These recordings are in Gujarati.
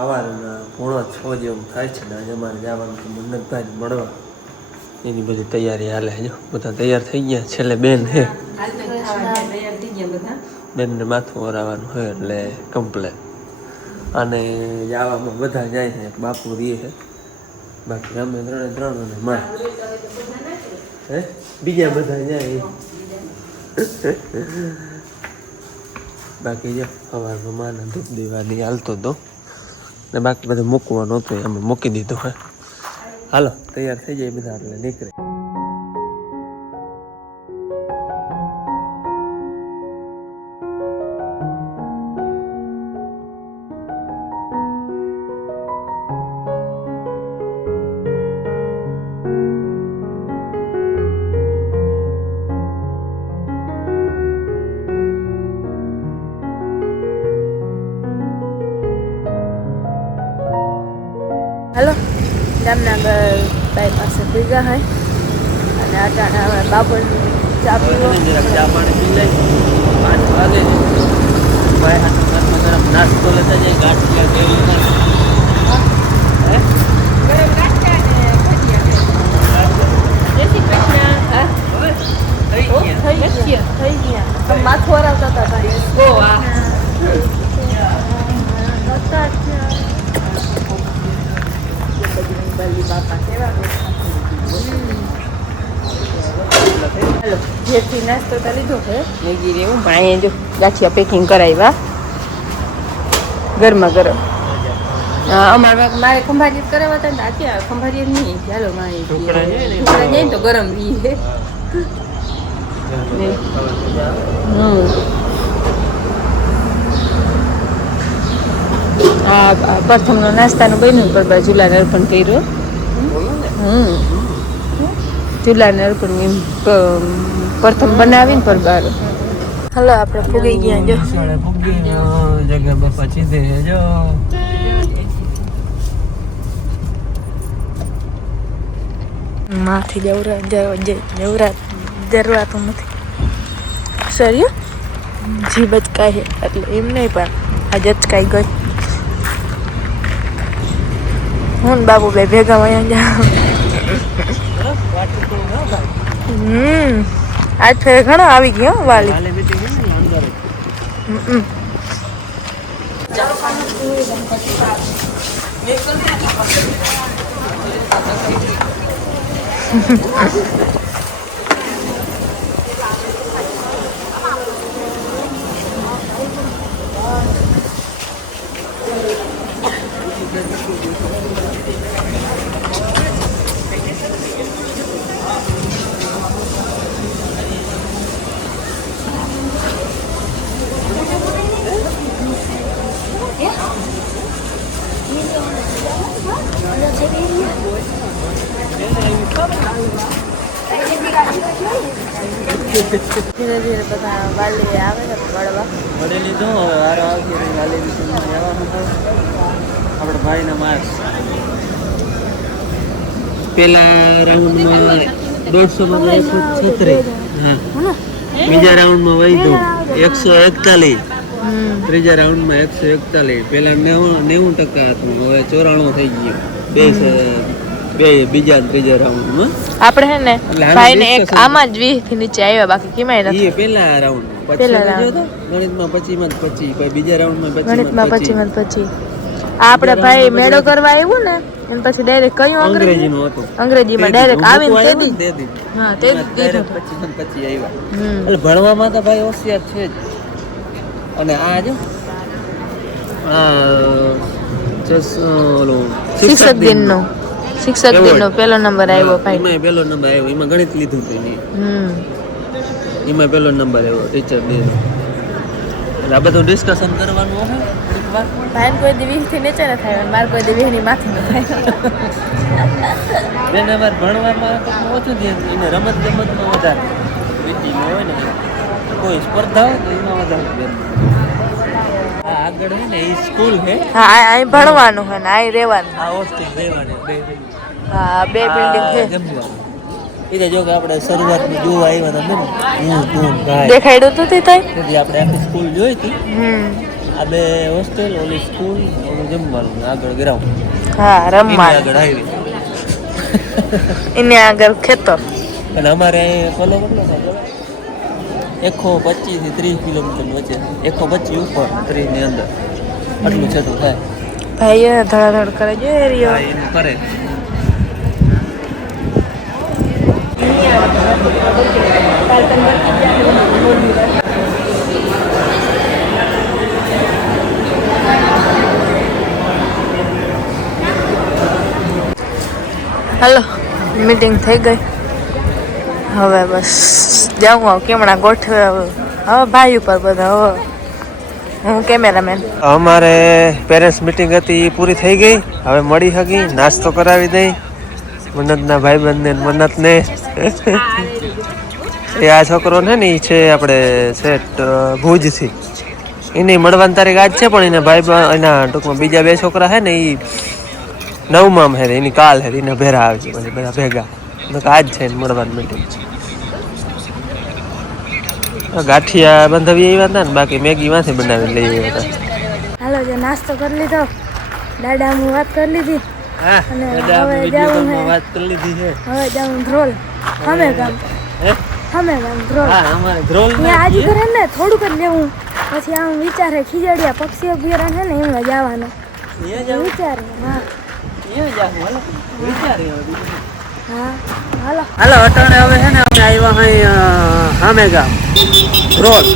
સવારના 5:30 જેવું થાય છે ને આજે અમારે જવાનું છે મન્નતભાઈને મળવા. એની બધી તૈયારી હાલે જો બધા તૈયાર થઈ ગયા. છેલ્લે બેન છે, બેનને માથું ઓરાવાનું હોય એટલે કમ્પ્લેટ. અને જવામાં બધા જાય છે, બાપુ રીએ છે, બાકી અમે ત્રણ અને માં હે બીજા બધા જાય. બાકી જો સવારમાં માને ધૂપ દીવાની હાલતો હતો ને બાકી બધું મૂકવાનું હતું અમે મૂકી દીધું. હે હાલો તૈયાર થઈ જાય બધા એટલે નીકળે. हेलो जामनगर बाईपास से भीगा है અને અટાણે હવે બાપર ચા પીવો ચા પાણી પી લઈ 5 વાગે ભાઈ હાથ ગરમ ગરમ નાસ્તો લેતા જાય. ગાંઠિયા કેવું હે ગરમ ગાંઠિયા ને ભજીયા જય શ્રી કૃષ્ણ. હા થઈ ગયા તમે માથું હરાવતા હતા ભાઈ. ઓ વાહ બાપા કેવા હાલો ઘેરથી નાસ્તો તો લીધો છે મેગી રેવું માએ જો ગાંઠિયા પેકિંગ કરાવ્યા ગરમા ગરમ. મારે ખંભારી કરાવવા હતા ને અત્યારે ખંભારી નહીં ચાલો માએ જાય તો ગરમ બી પ્રથમનો નાસ્તાનું બન્યું પર ચૂલાને અર્પણ કર્યું. ચૂલાને અર્પણ પ્રથમ બનાવીને પર બાર. હલો આપણે ફૂગી ગયા જો જગા બાપા ચીધે જો માથી જવરાતું નથી સર્યું જીભ અચકાય એટલે એમ નહીં પણ આજ અચકાઈ ગઈ. હું બાબુ બે ભેગા વયા જાવ. આજ ફેર ઘણો આવી ગયો વાલી. ધીરે ધીરે બધા વાલી આવે છે મળવા. મળી લીધું હવે વારો આવતી વાલી જવાનું આપણે ભાઈના માર્ક્સ પેલા રાઉન્ડમાં 150 માં 136. હા બીજા રાઉન્ડમાં વધ્યું 141. ત્રીજા રાઉન્ડમાં 141. પેલા 90% હતું હવે 94 થઈ ગયું. બે બીજા ત્રીજા રાઉન્ડમાં આપણે હે ને ભાઈને એક આમાં જ 20 થી નીચે આવ્યા બાકી કેમાંય નથી. એ પેલા રાઉન્ડ પછી ગણિતમાં 25 માં 25 પછી બીજા રાઉન્ડમાં 25 માં 25 આપણે ભાઈ મેળો કરવા આવ્યો ને અને પછી ડાયરેક્ટ કયું અંગ્રેજીનું હતું. અંગ્રેજીમાં ડાયરેક્ટ આવીને તે દી હા તે ડાયરેક્ટ 25 માં 25 આવ્યા. એટલે ભણવામાં તો ભાઈ હોશિયાર છે જ. અને આ જો શિક્ષક દિનનો પહેલો નંબર આવ્યો ભાઈ. એમાં પહેલો નંબર આવ્યો. એમાં ગણિત લીધું હતું એમાં પહેલો નંબર આવ્યો ટીચર ડે. એટલે આ બધું ડિસ્કશન કરવાનું હોય. ભાઈ કોઈ દી 20 થી નીચે ન થાય મારે કોઈ દી 20 ની માથે ન થાય. બેન અમારે ભણવામાં તો ઓછું ધ્યાન એને રમત ગમતમાં વધારે વીટીમાં હોય ને કોઈ સ્પર્ધા હોય તો એમાં વધારે બેન. આગળ હે ને એ સ્કૂલ હે. હા અહીં ભણવાનું હે ને અહીં રહેવાનું. આ હોસ્ટેલ રહેવાની બે. હા બે બિલ્ડિંગ છે. એ જો કે આપણે શરૂઆતમાં જોવા આવ્યા હતા ને હું ભાઈ દેખાડ્યું તો તે થાય તેથી આપણે આખી સ્કૂલ જોઈ હતી. આ બે હોસ્ટેલ, ઓલી સ્કૂલ, ઓલું જમવાનું, આગળ ગ્રાઉન્ડ, હા રમવા આગળ હાઈવે એને આગળ ખેતર. અને અમારે ફોલો કેટલો થાય 125 થી 30 કિલોમીટર વચ્ચે, 125 ઉપર 30 ની અંદર આટલું છેટું થાય. ભાઈ ધડાધડ કરે જો એરિયો. હા, એનું કરે. હાલો મીટિંગ થઈ ગઈ, હવે બસ જાઉં કેમણા ગોઠવે. હવે ભાઈ ઉપર બધા. હવે હું કેમેરામેન. અમારે પેરેન્ટ્સ મીટિંગ હતી એ પૂરી થઈ ગઈ. હવે મળી હકી, નાસ્તો કરાવી દઈ મન્નતના ભાઈબંધને, મન્નતને. એ આ છોકરો ને એ છે આપણે સેટ ભુજથી, એની મળવાની તારીખ આજ છે, પણ એના ભાઈ એના ટૂંકમાં બીજા બે છોકરા છે ને એ 9માં હે, એની કાલ હે, એને ભેરા આવી પછી બધા ભેગા. આજ છે મળવાની મીટિંગ. ગાંઠિયા બંધાવી આવ્યા હતા ને, બાકી મેગી માંથી બનાવી લઈ આવ્યા હતા. હાલો જે નાસ્તો કરી લીધો, દાદા હું વાત કરી લીધી. હા, અને દાદા હવે વિડિયો જાવું કોલમાં હે. વાત કરી લીધી છે. હવે જાઉં ધ્રોલ હમે ગામ. હે? હમે ગામ ધ્રોલ. હા, અમારે ધ્રોલ ત્યાં આજે કરે ને થોડુંક જ લેવું, પછી આમ વિચારે ખીજડીયા પક્ષી અભયારણ્ય છે ને એમાં જવાનું વિચારે. હા હા હાલો હાલો અટાણે હવે છે ને અમે આવ્યા અહીં હામે ગામ ધ્રોલ.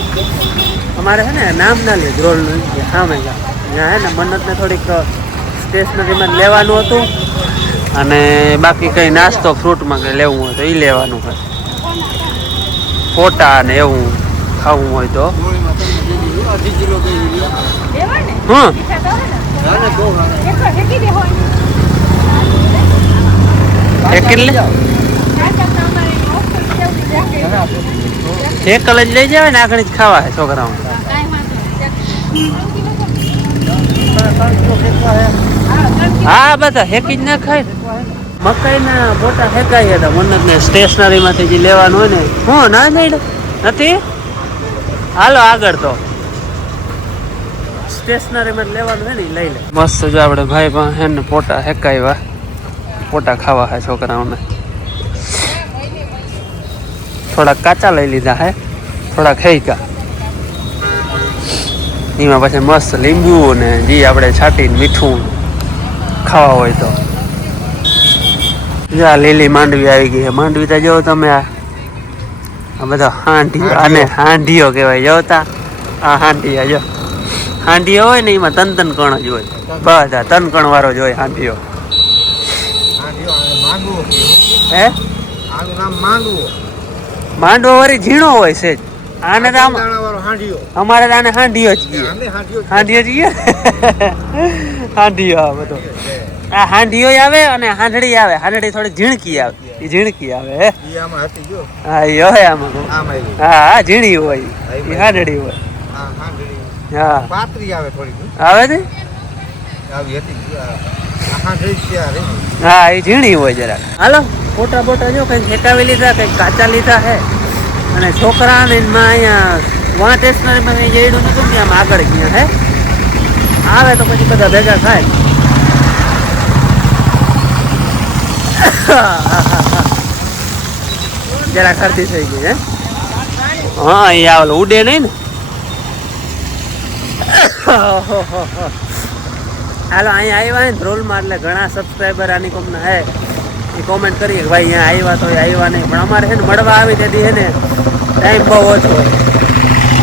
અમારે છે ને નામ ના લે ધ્રોલનું, હામે ગામ. ત્યાં છે ને મન્નતને થોડીક સ્ટેશનરીમાં લેવાનું હતું, અને બાકી કંઈ નાસ્તો ફ્રૂટમાં કંઈ લેવું હોય તો એ લેવાનું હોય, ફોટા ને એવું ખાવું હોય તો. એક જ લઈ જાવ ને, આગળ જ ખાવા છે છોકરાઓ. હા બધા હેકી જ ના ખાય. મકાઈના બોટા હેકાઈ હતા મન્નતને સ્ટેશનરીમાંથી જે લેવાનું હોય ને. હું ના નહીં નથી. હાલો આગળ તો સ્ટેશનરીમાં લેવાનું હોય ને લઈ લે. મસ્ત જો આપણે ભાઈ પાસે હે ને પોટા હેકાવ્યા, પોટા ખાવા હે છોકરાઓને. થોડાક કાચા લઈ લીધા હે, થોડાક હેકા. એમાં પછી મસ્ત લીંબુ ને જે આપણે છાંટીને મીઠું ખાવા હોય તો. જા લીલી માંડવી આવી ગઈ છે. માંડવી તો જો તમે, આ બધા હાંડીઓ, આને હાંડીઓ કહેવાય. જોતા આ હાંડીયા જો, હાંડીઓ હોય ને એમાં તન કણ જ હોય, બધા તન કણ વાળો જ હોય હાંડીઓ. હે માંડવો વાળી ઝીણો હોય છે. આને તો અમારે તો આને હાંડીઓ જ કહીએ. હાંડીઓ જ કહીએ. હાંડીઓ આ બધો, આ હાંડીઓ આવે અને હાંડડી આવે. હાંડડી થોડી ઝીણકી આવે, એ ઝીણકી આવે. હે હા એ હોય આમાં. હા હા ઝીણી હોય, એ હાંડડી હોય. હા આવે છે. હા એ ઝીણી હોય જરાક. હાલો ફોટા બોટા જો કંઈક હેકાવી લીધા, કંઈક કાચા લીધા હે. અને છોકરાને અહીંયા વાં સ્ટેશનરીમાં કંઈ જઈડું નતું ને, આમ આગળ ગયા હે. આવે તો પછી બધા ભેગા થાય. જરા ખર્ચી થઈ ગઈ. હે હા એ આવેલો ઉડે નહીં ને. હાલો અહીંયા આવ્યા ને ધ્રોલમાં, એટલે ઘણા સબસ્ક્રાઈબર આની કોમના હે. એ કોમેન્ટ કરીએ કે ભાઈ અહીંયા આવ્યા તો આવ્યા નહીં, પણ અમારે છે ને મળવા આવી તેથી છે ને ટાઈમ બહુ ઓછો હોય.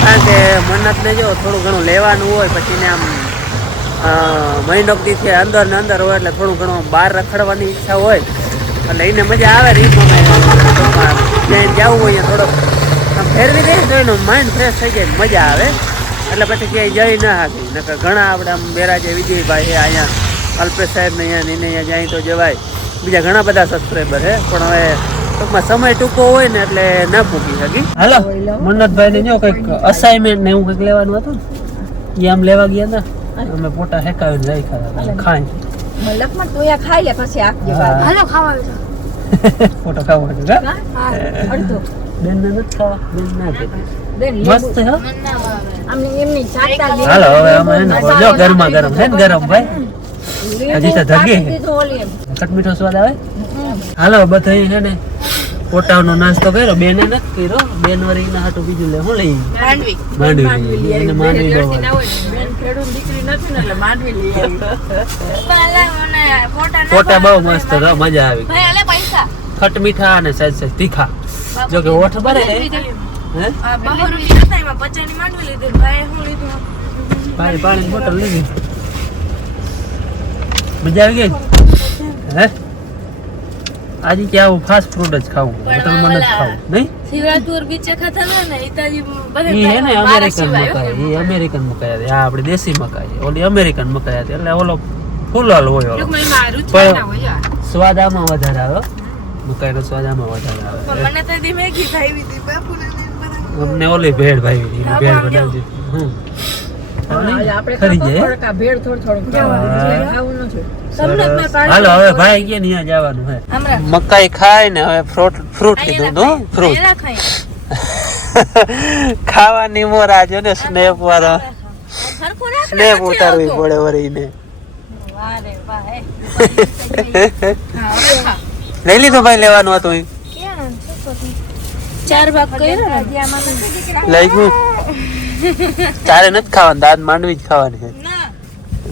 કારણ કે મન્નતને જો થોડું ઘણું લેવાનું હોય, પછી ને આમ મહિનોકથી છે અંદર ને અંદર હોય, એટલે થોડું ઘણું બહાર રખડવાની ઈચ્છા હોય, એટલે એને મજા આવે. રીતમાં ક્યાંય જવું હોય થોડોક આમ ફેરવી દઈએ તો એનું માઇન્ડ ફ્રેશ થઈ જાય, મજા આવે. એટલે પછી ક્યાંય જઈ ના હતી. નકર ઘણા આપણે આમ બેરાજે વિજયભાઈ છે અહીંયા, અલ્પેશ સાહેબ ને અહીંયા જાય તો જવાય. બીજા ઘણા બધા સબસ્ક્રાઈબર છે, પણ હવે ટૂંકમાં સમય ટૂંકો હોય ને એટલે ના પૂકી શકી. હાલો મન્નતભાઈ ને જો કંઈક અસાઇનમેન્ટ ને એવું કંઈક લેવાનું હતું, એ આમ લેવા ગયા હતા. અમે પોટા હેકાવીને રાખ્યા ખાઈ લખમાં તોયા ખાઈ લે પછી આપજે. હાલો ખાવા ફોટો ખાવા હતું. અડધો બેન ને નથી ખાવા, બેન ના કહેતી. બેન મસ્ત હો. અમને એમની ચાટતા લીંબુ હાલો હવે અમે હે ને જો ગરમા ગરમ છે ને ગરમ ભાઈ હજી તો ધગી કાઢી દીધું ઓલી એમ. ખટમીઠો સ્વાદ આવે. હાલો બધા છે ને પોટાનો નાસ્તો કર્યો બેને નથી કર્યો બેન વરી ના હાટું બીજું લે હું લઈ માંડવી લઈ એને માંડવી લો બેન ખેડૂત દીકરી નથી ને એટલે માંડવી લઈ આવી. પોટા બહુ મસ્ત હતો મજા આવી ખટ મીઠા અને સહેજ સહેજ તીખા જો કે ઓઠ ભરે હે પાણી બોટલ લીધી મજા આવી ગઈ હે આજે કે આવું ફાસ્ટ ફૂડ જ ખાવું હોટલમાં નથી ખાવું નહીં શિવરાજપુર બીચે ખાતા હતા ને ઈતાજી ઈ હે ને અમેરિકન મકાઈ ઈ અમેરિકન મકાઈ હતી આ આપણી દેશી મકાઈ ઓલી અમેરિકન મકાઈ હતી એટલે ઓલો ફૂલલ હોય ઓલો પણ સ્વાદ આમાં વધારે આવે મકાઈનો સ્વાદ આમાં વધારે આવે મને તો દી મેગી ખાવી હતી બાપુને અમને ઓલી ભેળ ભાવી હતી ભેળ બનાવજી આપણે ખરી જાય થોડુંક ભેળ થોડું ખાવું નથી. હાલો હવે ભાઈ કે ત્યાં જવાનું હે મકાઈ ખાય ને હવે ફ્રૂટ લીધું તો ફ્રૂટ ખાવાની મોરા જો ને સ્નેપ વાળા સ્નેપ ઉતારવી પડે વરીને લઈ લીધું ભાઈ લેવાનું હતું ચાર ભાગ કર્યો લઈ ગયું ચારે નથી ખાવાનું દાદ માંડવી જ ખાવાની છે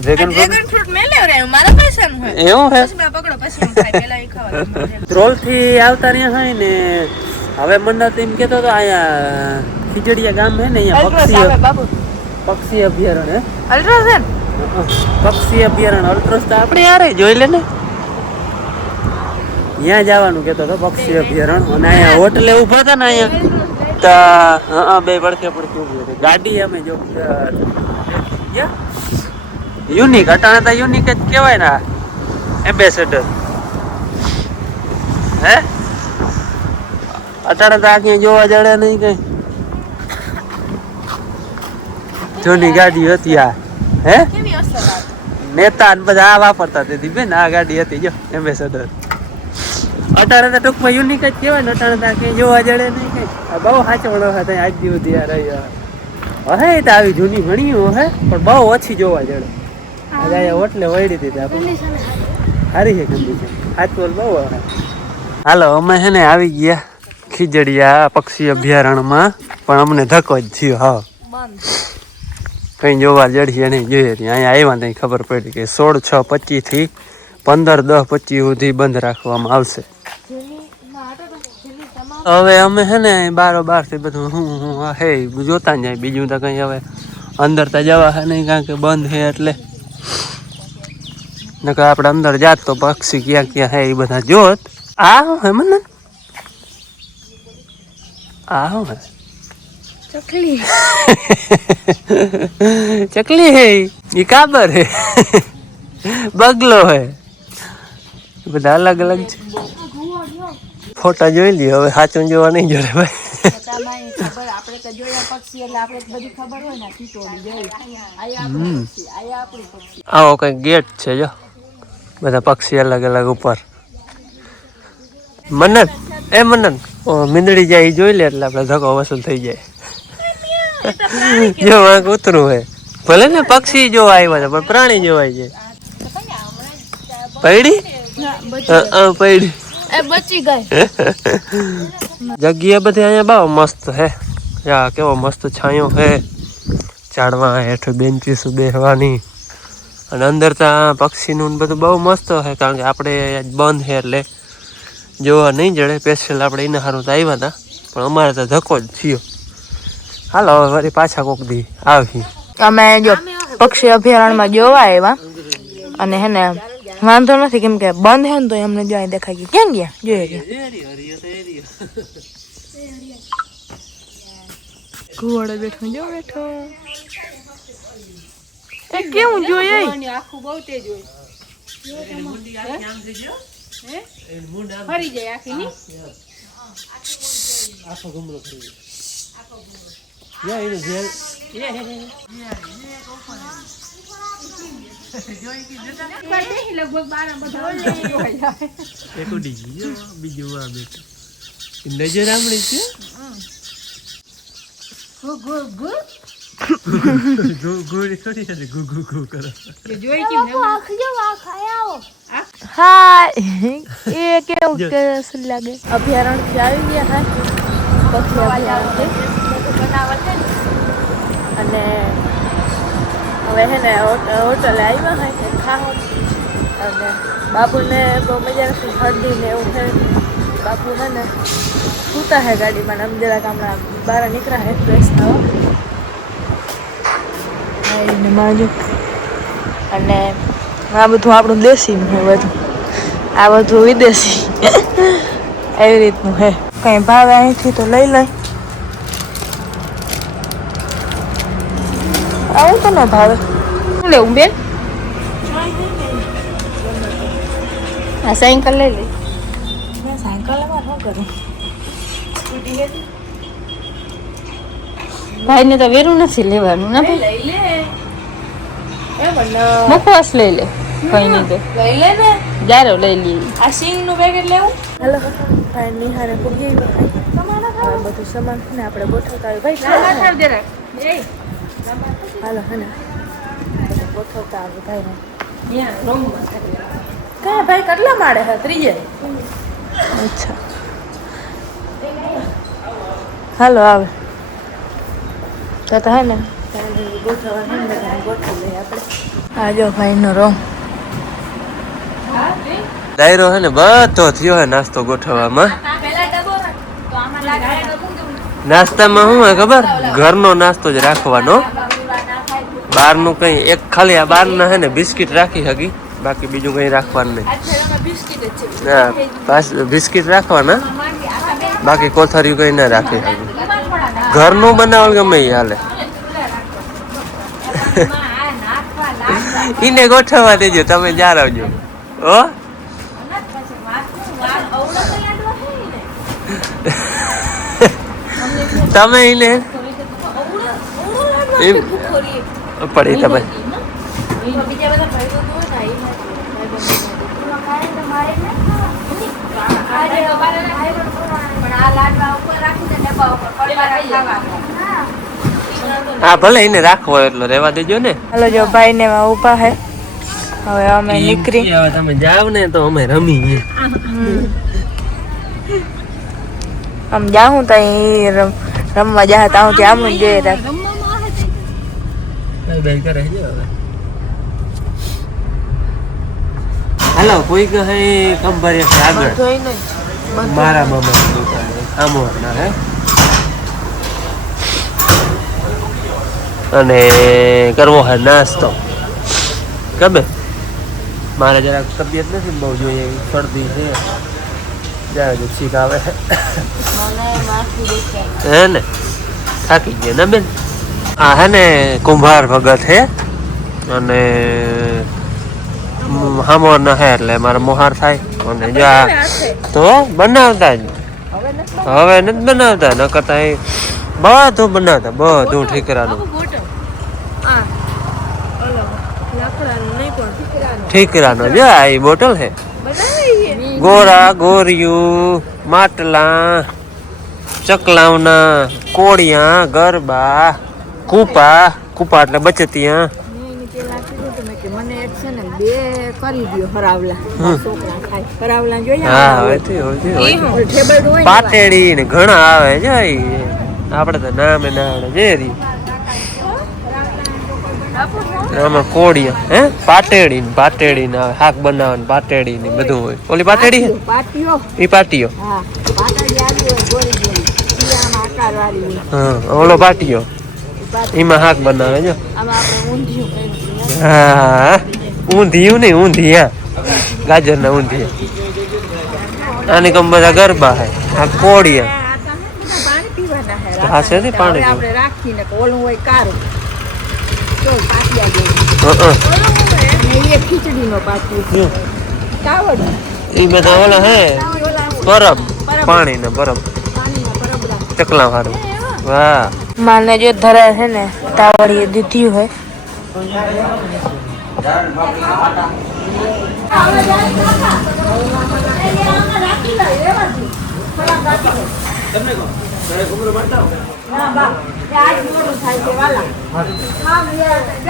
ડ્રેગન ફ્રૂટ મે લેવરાયો મારા પૈસાનું હોય એવું હે પછી મેં પકડો પછી હું ખાઈ પેલા ઈ ખાવા ત્રોલ થી આવતા રહ્યા હોય ને હવે મને તો એમ કેતો તો અહીંયા ખીજડીયા ગામ હે ને અહીંયા પક્ષી અભયારણ્ય હે અલ્ટ્રાસન પક્ષી અભયારણ્ય અલ્ટ્રસ તો આપણે યાર જોઈ લે ને ત્યાં જવાનું કેતો તો પક્ષી અભયારણ્ય અને અહીંયા હોટલે ઉભા હતા ને અહીંયા તો બે પડખે પડખે ઉભી હતી ગાડી અમે જો યુનિક અટાણે તો યુનિક જ કહેવાય ને એમ્બેસેડર હે અટાણે તો આ ક્યાંય જોવા જડે નહીં કઈ જૂની ગાડી હતી આ હે કેવી અસર આવે નેતા ને બધા આ વાપરતા તેથી બેન આ ગાડી હતી જો એમ્બેસેડર અટાણે તો ટૂંકમાં યુનિક જ કહેવાય ને અટાણે તો આ ક્યાંય જોવા જડે નહીં કઈ આ બહુ સાચવણો હતા આજ સુધી યાર હે તો આવી જૂની ઘણી હે પણ બહુ ઓછી જોવા જડે આજે હોટલે વળી દીધી આપણે સારી છે કન્ડિશન હાથવલ બહુ આવે હાલો અમે હે ને આવી ગયા ખીજડીયા પક્ષી અભયારણ્યમાં પણ અમને ધક્કો જ થયો હા કઈ જોવા જડીએ નહીં જોઈએ ત્યાં અહીંયા આવ્યા નહીં ખબર પડી કે 16/6/25 થી 15/10/25 સુધી બંધ રાખવામાં આવશે હવે અમે હે ને બાર થી બધું હું હે જોતા જાય બીજું તો કઈ હવે અંદર તો જવા હે નહીં કારણ કે બંધ હે એટલે નકર આપણે અંદર જાત તો પક્ષી ક્યાં ક્યાં હે એ બધા જોત આ શું હે મને આ શું હે ચકલી ચકલી હે એ કાબર હે બગલો હે બધા અલગ અલગ છે ફોટા જોઈ લ્યો હવે સાચું જોવા નહીં જોડે ભાઈ આવો કઈ ગેટ છે જો બધા પક્ષી અલગ અલગ ઉપર મનન એ મનન મીંદડી જાય ઈ જોઈ લે એટલે આપણે ધક્કો વસૂલ થઈ જાય જો વાંક ઉતરું હે ભલે ને પક્ષી જોવા આવ્યા છે પણ પ્રાણી જોવાય છે પૈડી પૈડી એ બચી ગઈ જગ્યા બધી અહીંયા બહુ મસ્ત હે યા કેવો મસ્ત છાંયો હે ઝાડવા હેઠ બેન્ચીસ બેસવાની અને અંદર તો પક્ષીનું બધું બહુ મસ્ત હે કારણ કે આપણે બંધ છે એટલે જોવા નહીં જડે સ્પેશિયલ આપણે એના સારું તો આવ્યા હતા પણ અમારે તો ધક્કો જ થયો હાલો હવે વળી પાછા કોક દી આવી અમે જો પક્ષી અભયારણ્યમાં જોવા આવ્યા અને હે ને વાંધો નથી કેમ કે બંધ હે ને તો એમને જો અહીં દેખાય ગયું ક્યાં ગયા જોઈએ ઘુવડો બેઠો જો બેઠો એ કેવું જોઈએ આખું બહુ તેજ હોય ફરી જાય આખી ની આખો ગુમરો કરી યા એને જેલ બીજું આ બેઠું નજર આમણી છે હાય એ કેવું સરસ લાગે અભયારણ્ય થી આવી ગયા હા પક્ષી અભયારણ્ય અને હવે હે ને હોટલે આવ્યા હોય ને ખાવા અને બાપુને બહુ મજા નથી હળદી ને એવું છે બાપુ હે ને સૂતા હે ગાડીમાં આમ જરાક હમણાં બહાર નીકળ્યા હે ફ્રેશ થવા ને બાજુ અને આ બધું આપણું દેશી છે બધું આ બધું વિદેશી એવી રીતનું હે કંઈ ભાવે અહીંથી તો લઈ લઈ આવું તો ના ભાવે શું લેવું બેન આ સાયકલ લઈ લઈ સાયકલ એમાં શું કરું ભાઈને તો વેરું નથી લેવાનું ના ભાઈ મુખવાસ લઈ લે કઈ નહીં તો લઈ લે ને જારો લઈ લઈએ આ સિંગ નું પેકેટ લેવું હાલો ભાઈ નિહારે પૂગી બધું સામાન ને આપણે ગોઠવતા હોય ભાઈ હાલો હે ને ગોઠવતા આવે ભાઈ કયા ભાઈ કેટલા માળે હા ત્રીજે અચ્છા હાલો આવે તો હે ને આ જો ભાઈ નો રૂમ ડાયરો હે ને બધો થયો હે નાસ્તો ગોઠવવામાં નાસ્તામાં શું હોય ખબર ઘરનો નાસ્તો જ રાખવાનો બહારનું કઈ એક ખાલી આ બહારના હે ને બિસ્કિટ રાખી શકી બાકી બીજું કઈ રાખવાનું નહીં હા બસ બિસ્કિટ રાખવાના બાકી કોથળિયું કઈ ના રાખી શકી ઘરનું બનાવવાનું ગમે એ હાલે ઈને ગોઠવવા દેજો તમે જ્યાં આવજો ઓ તમે એને પડી તમે હા ભલે એને રાખવો એટલો રેવા દેજો ને હાલો જો ભાઈ ને ઉભા હે હવે અમે નીકળી હવે તમે જાવ ને તો અમે રમીએ આમ જાઉં તો રમવા જા તા કે આમ જોઈએ રાખ ભાઈ કરે છે હવે હાલો કોઈ કહે કંભારિયા આગળ જોઈને મારા મામાની દુકાન આમોરના હે અને કરવો હે નાસ્તો ગમે મારે જરાક તબિયત નથી બહુ જોઈએ શરદી છે જ્યારે છીક આવે હે ને થાકી ગયા ને બેન આ હે ને કુંભાર ભગત હે અને હામોર ન હે એટલે મારે મોહાર થાય અને જા તો બનાવતા જ હવે નથી બનાવતા ન કરતા બધું બનાવતા બધું ઠીકરાનું ઠીકરાનો જો આ બોટલ હે ગોરા ગોરિયું માટલા ચકલાવના કોળિયા ગરબા કૂપા કૂપા એટલે બચતિયા મને એક છે ને બે કરી દો હરાવલા છોકરા ખાય હરાવલા જોઈએ હા હવે પાટેડી ને ઘણા આવે છે આપણે તો નામે ના આવડે જે રી આમાં કોળિયા હે પાટેડી ને આવે શાક બનાવવાનું પાટેડી ને બધું હોય ઓલી પાટેડી હે પાટીઓ ઈ પાટીઓ હા પાટાડી આવી હોય ગોરી ગોરી આમાં આકાર વાળી હા ઓલો પાટીઓ એમાં શાક બનાવે જો આમાં આપણે ઊંધિયું કર્યું હા ઊંધિયું ને ઊંધિયા ગાજર ના ઊંધિયા આની કમ બધા ગરબા હે આ કોળિયા પાણી પીવાના હે હા છે ને પાણી આપણે રાખીને ઓલું હોય કારું તો પાટિયા જેવું અને એ ખીચડીનો પાટિયો કાવડ એ બધા ઓલા હે પરબ પાણી ને પરબ ચકલા વાળું વાહ માને જો ધરે છે ને તાવડીએ દીધી હોય ના બા એ આજ મોડું થાય છે વાલા હા મેં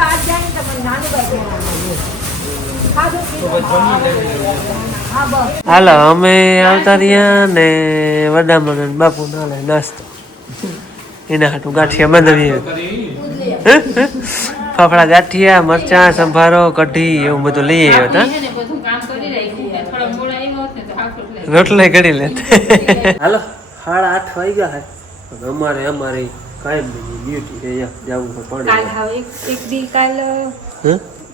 આજ જાય ને તો પણ નાનું ભાઈ ખાધું હા બસ હાલો અમે આવતા રહ્યા ને વડામણ અને બાપુ ના લે નાસ્તો એના હાટું ગાંઠિયા બંધાવીએ ફાફડા ગાંઠિયા મરચા સંભારો કઢી એવું બધું લઈ આવ્યા હતા રોટલા કરી લે હાલો 8:30 વાગ્યા હે અમારે કાયમ ડ્યુટી છે જવું છે કાલ પડે હવે એક દી કાલ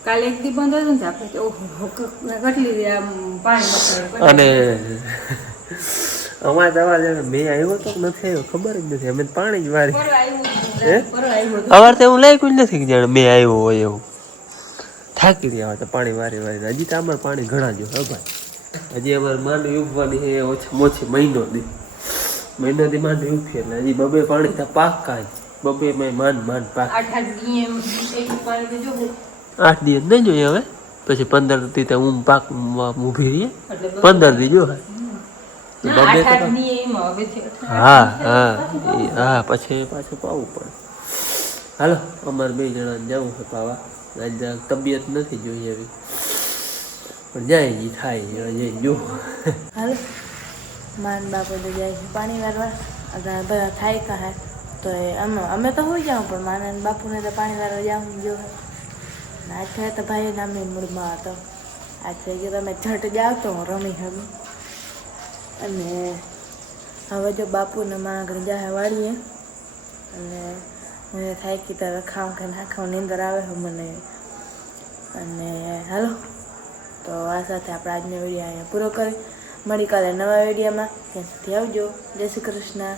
કાલ એક દી બંધ હતું ને આપણે ઓહો કેટલી પાણી બતાવે અને અમારે દવા મેં આવ્યો તો નથી આવ્યો ખબર જ નથી અમે પાણી જ વારી અવાર તો એવું લાગ્યું જ નથી કે જાણે મેં આવ્યો હોય એવું થાકી રહ્યા તો પાણી વારી હજી તો અમારે પાણી ઘણા જો હા ભાઈ હજી અમારે માંડવી ઉગવાની છે ઓછામાં ઓછી મહિનોથી માંડવી ઉગી એટલે હજી બબે પાણી તો પાકા જ બબે માંડ પાક 8 દિવસ નહીં જોઈએ હવે પછી 15 દી તો ઊંઘ પાક ઊભી રહીએ 15 દી જો હા પછી પાછું પાવું પડે હાલો અમારે 2 જણા જવું છે પાવા આજે તબિયત નથી જોઈએ એવી પણ જાય ઈ થાય જઈ જો હાલો માન બાપુ તો જાય છે પાણી વારવા અગર બધા થાય કહે તો અમે તો હોઈ જાઉં પણ માનન બાપુને તો પાણી વારવા જાઉં જો આજે તો ભાઈ નામની મૂળમાં હતો આજે જો તમે ઝટ જાઓ તો હું રમી શકું અને હવે જો બાપુને માં આગળ જાય વાળીએ અને મને થાય કે તારે ખાવ કે ના ખાવ નીંદર આવે છે મને અને હાલો તો આ સાથે આપણે આજનો વિડીયો અહીંયા પૂરો કરી મળી કાલે નવા વિડીયોમાં ત્યાં સુધી આવજો જય શ્રી કૃષ્ણ.